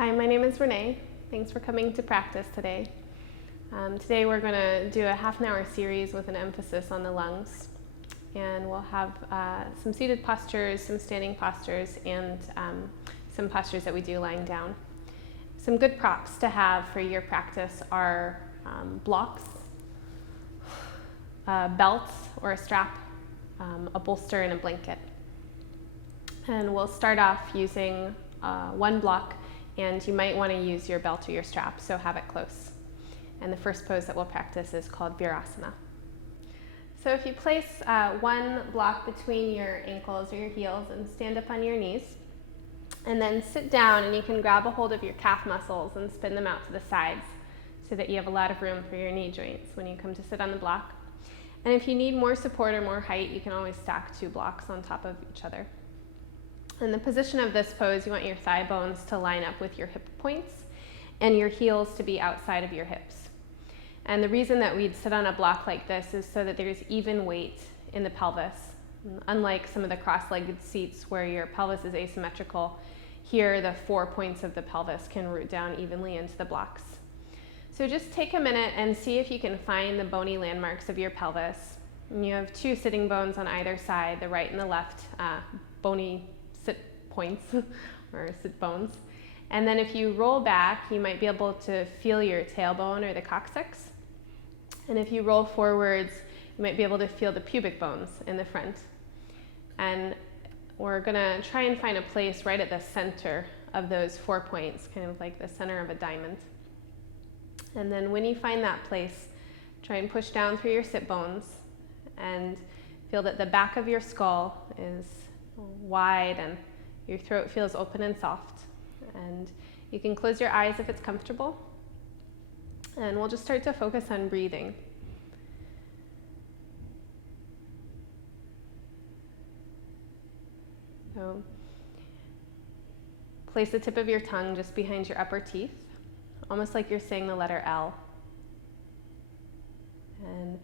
Hi, my name is Renee. Thanks for coming to practice today. Today we're going to do a half-an-hour series with an emphasis on the lungs. And we'll have some seated postures, some standing postures, and some postures that we do lying down. Some good props to have for your practice are blocks, belts or a strap, a bolster, and a blanket. And we'll start off using one block, and you might want to use your belt or your strap, so have it close. And the first pose that we'll practice is called Virasana. So if you place one block between your ankles or your heels and stand up on your knees, and then sit down, and you can grab a hold of your calf muscles and spin them out to the sides so that you have a lot of room for your knee joints when you come to sit on the block. And if you need more support or more height, you can always stack two blocks on top of each other. In the position of this pose, you want your thigh bones to line up with your hip points and your heels to be outside of your hips. And the reason that we'd sit on a block like this is so that there's even weight in the pelvis. Unlike some of the cross-legged seats where your pelvis is asymmetrical, here the 4 points of the pelvis can root down evenly into the blocks. So just take a minute and see if you can find the bony landmarks of your pelvis. And you have two sitting bones on either side, the right and the left bony sit points or sit bones. And then if you roll back, you might be able to feel your tailbone or the coccyx. And if you roll forwards, you might be able to feel the pubic bones in the front. And we're gonna try and find a place right at the center of those 4 points, kind of like the center of a diamond. And then when you find that place, try and push down through your sit bones and feel that the back of your skull is wide and your throat feels open and soft. And you can close your eyes if it's comfortable. And we'll just start to focus on breathing. So place the tip of your tongue just behind your upper teeth, almost like you're saying the letter L. And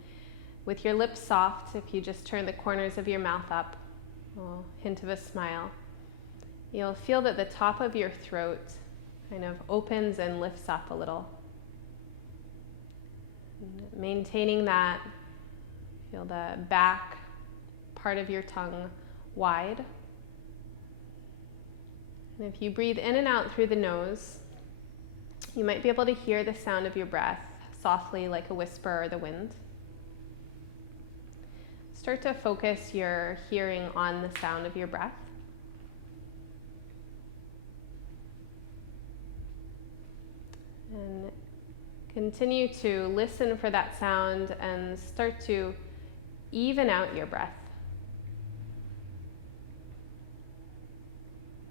with your lips soft, if you just turn the corners of your mouth up, a little hint of a smile, you'll feel that the top of your throat kind of opens and lifts up a little. And maintaining that, feel the back part of your tongue wide. And if you breathe in and out through the nose, you might be able to hear the sound of your breath softly like a whisper or the wind. Start to focus your hearing on the sound of your breath. And continue to listen for that sound and start to even out your breath.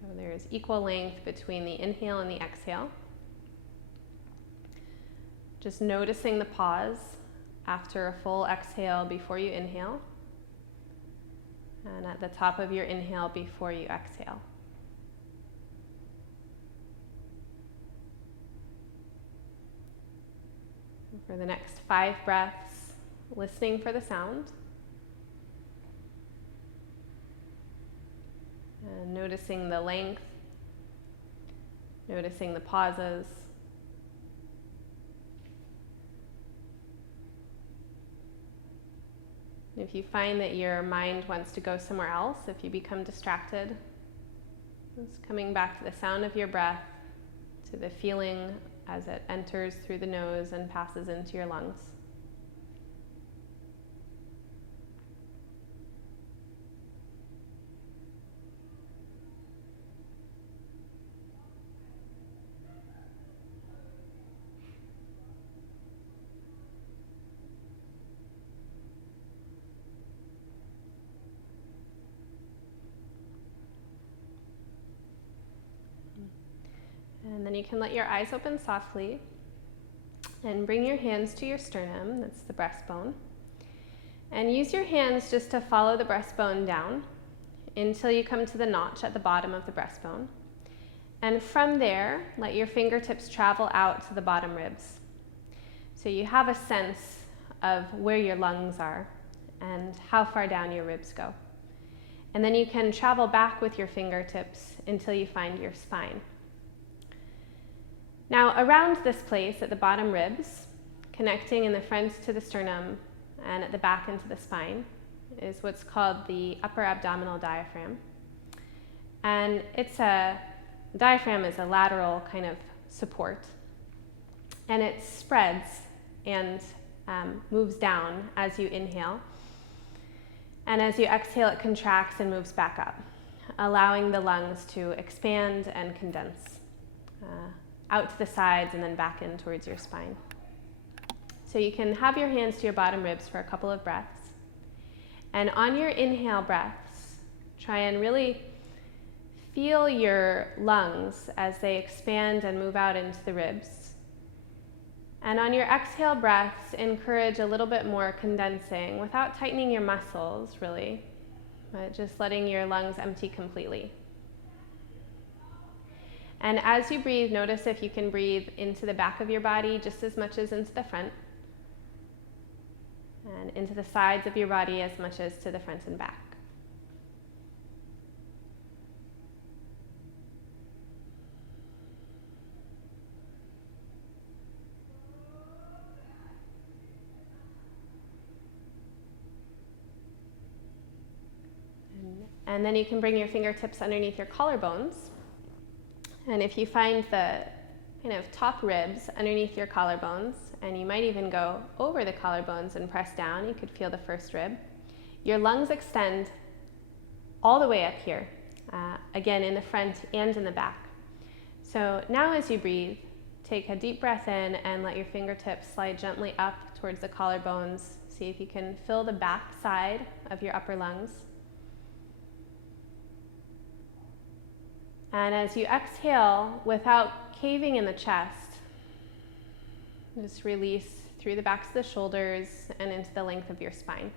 So there's equal length between the inhale and the exhale. Just noticing the pause after a full exhale before you inhale, and at the top of your inhale before you exhale. For the next 5 breaths, listening for the sound. And noticing the length, noticing the pauses. If you find that your mind wants to go somewhere else, if you become distracted, just coming back to the sound of your breath, to the feeling as it enters through the nose and passes into your lungs. And then you can let your eyes open softly and bring your hands to your sternum, that's the breastbone. And use your hands just to follow the breastbone down until you come to the notch at the bottom of the breastbone. And from there, let your fingertips travel out to the bottom ribs. So you have a sense of where your lungs are and how far down your ribs go. And then you can travel back with your fingertips until you find your spine. Now, around this place at the bottom ribs, connecting in the front to the sternum and at the back into the spine, is what's called the upper abdominal diaphragm. And diaphragm is a lateral kind of support, and it spreads and moves down as you inhale. And as you exhale, it contracts and moves back up, allowing the lungs to expand and condense out to the sides and then back in towards your spine. So you can have your hands to your bottom ribs for a couple of breaths. And on your inhale breaths, try and really feel your lungs as they expand and move out into the ribs. And on your exhale breaths, encourage a little bit more condensing without tightening your muscles, really, but just letting your lungs empty completely. And as you breathe, notice if you can breathe into the back of your body just as much as into the front, and into the sides of your body as much as to the front and back. And then you can bring your fingertips underneath your collarbones. And if you find the kind of top ribs underneath your collarbones, and you might even go over the collarbones and press down, you could feel the first rib. Your lungs extend all the way up here, again in the front and in the back. So now as you breathe, take a deep breath in and let your fingertips slide gently up towards the collarbones. See if you can fill the back side of your upper lungs. And as you exhale, without caving in the chest, just release through the backs of the shoulders and into the length of your spine.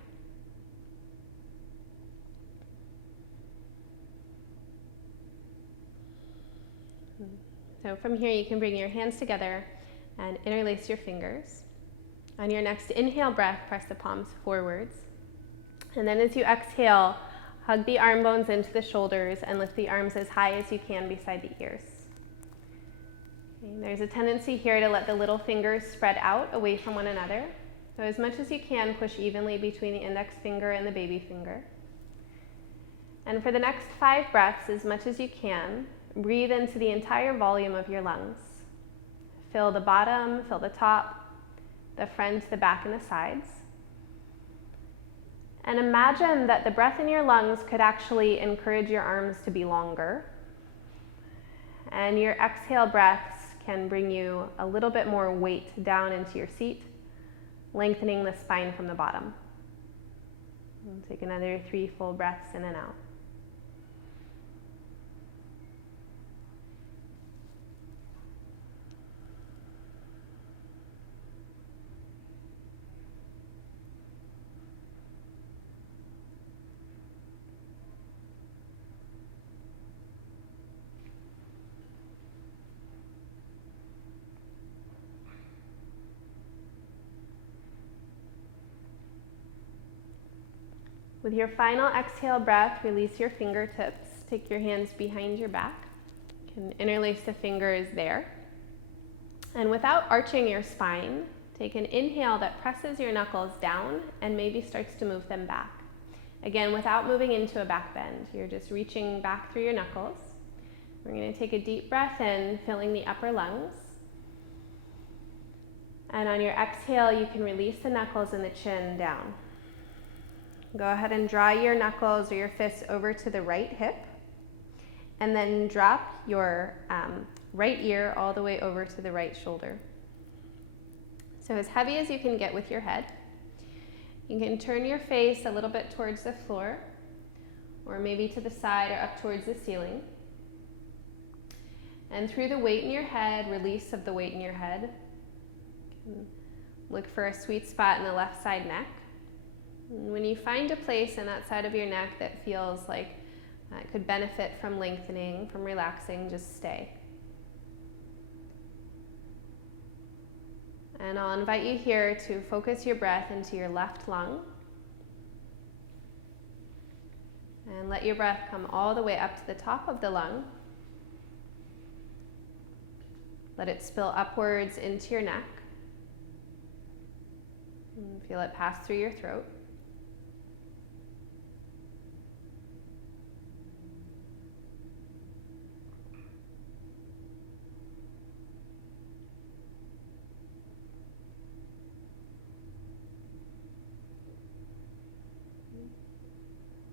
So from here, you can bring your hands together and interlace your fingers. On your next inhale breath, press the palms forwards. And then as you exhale, hug the arm bones into the shoulders and lift the arms as high as you can beside the ears. Okay, there's a tendency here to let the little fingers spread out away from one another. So as much as you can, push evenly between the index finger and the baby finger. And for the next 5 breaths, as much as you can, breathe into the entire volume of your lungs. Fill the bottom, fill the top, the front, the back, and the sides. And imagine that the breath in your lungs could actually encourage your arms to be longer. And your exhale breaths can bring you a little bit more weight down into your seat, lengthening the spine from the bottom. And take another 3 full breaths in and out. With your final exhale breath, release your fingertips. Take your hands behind your back. You can interlace the fingers there. And without arching your spine, take an inhale that presses your knuckles down and maybe starts to move them back. Again, without moving into a back bend. You're just reaching back through your knuckles. We're going to take a deep breath in, filling the upper lungs. And on your exhale, you can release the knuckles and the chin down. Go ahead and draw your knuckles or your fists over to the right hip, and then drop your right ear all the way over to the right shoulder. So as heavy as you can get with your head. You can turn your face a little bit towards the floor, or maybe to the side or up towards the ceiling. And through the weight in your head, release of the weight in your head. Look for a sweet spot in the left side neck. And when you find a place in that side of your neck that feels like it could benefit from lengthening, from relaxing, just stay. And I'll invite you here to focus your breath into your left lung. And let your breath come all the way up to the top of the lung. Let it spill upwards into your neck. And feel it pass through your throat.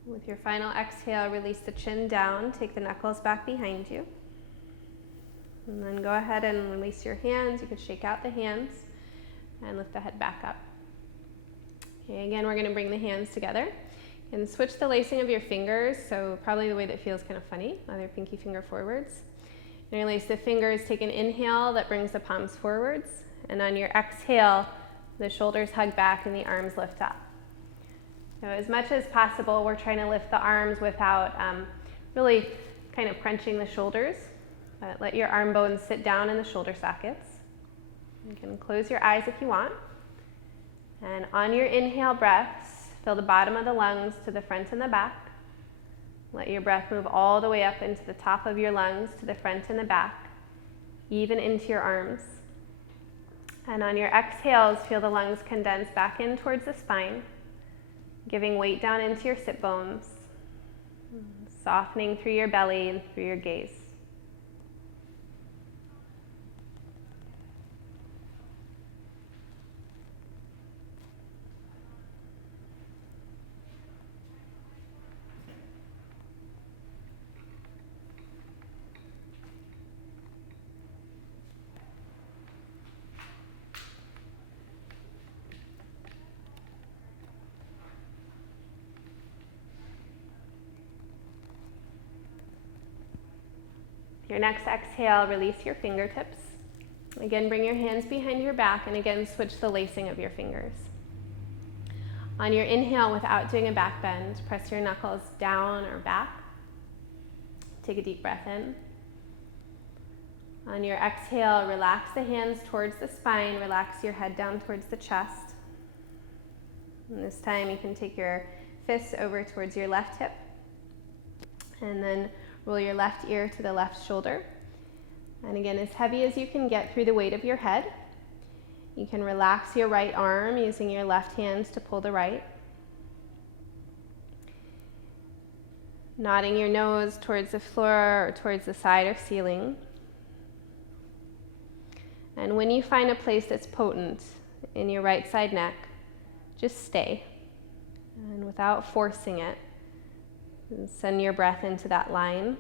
With your final exhale, release the chin down, take the knuckles back behind you. And then go ahead and release your hands. You can shake out the hands and lift the head back up. Okay, again, we're going to bring the hands together and switch the lacing of your fingers. So probably the way that feels kind of funny, other pinky finger forwards. And release the fingers, take an inhale that brings the palms forwards. And on your exhale, the shoulders hug back and the arms lift up. So as much as possible, we're trying to lift the arms without really kind of crunching the shoulders. But let your arm bones sit down in the shoulder sockets. You can close your eyes if you want. And on your inhale breaths, fill the bottom of the lungs to the front and the back. Let your breath move all the way up into the top of your lungs to the front and the back, even into your arms. And on your exhales, feel the lungs condense back in towards the spine, giving weight down into your sit bones, softening through your belly and through your gaze. Your next exhale, release your fingertips. Again, bring your hands behind your back and again, switch the lacing of your fingers. On your inhale, without doing a back bend, press your knuckles down or back. Take a deep breath in. On your exhale, relax the hands towards the spine, relax your head down towards the chest. And this time you can take your fists over towards your left hip and then roll your left ear to the left shoulder. And again, as heavy as you can get through the weight of your head. You can relax your right arm using your left hands to pull the right. Nodding your nose towards the floor or towards the side or ceiling. And when you find a place that's potent in your right side neck, just stay. And without forcing it, send your breath into that line.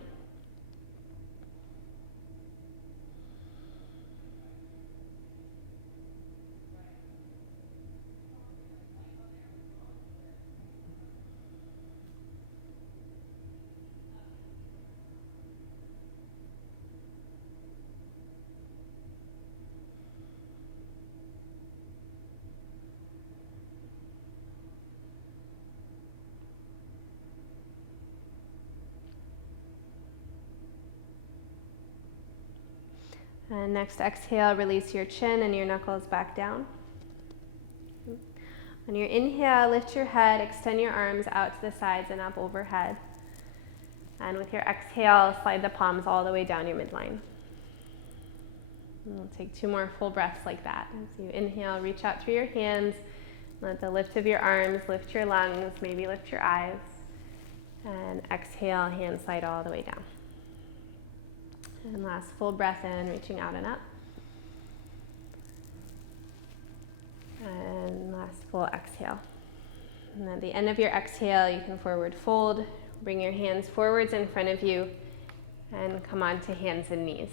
And next exhale, release your chin and your knuckles back down. On your inhale, lift your head, extend your arms out to the sides and up overhead. And with your exhale, slide the palms all the way down your midline. And we'll take 2 more full breaths like that. As you inhale, reach out through your hands. Let the lift of your arms lift your lungs, maybe lift your eyes. And exhale, hands slide all the way down. And last full breath in, reaching out and up. And last full exhale. And at the end of your exhale, you can forward fold, bring your hands forwards in front of you, and come on to hands and knees.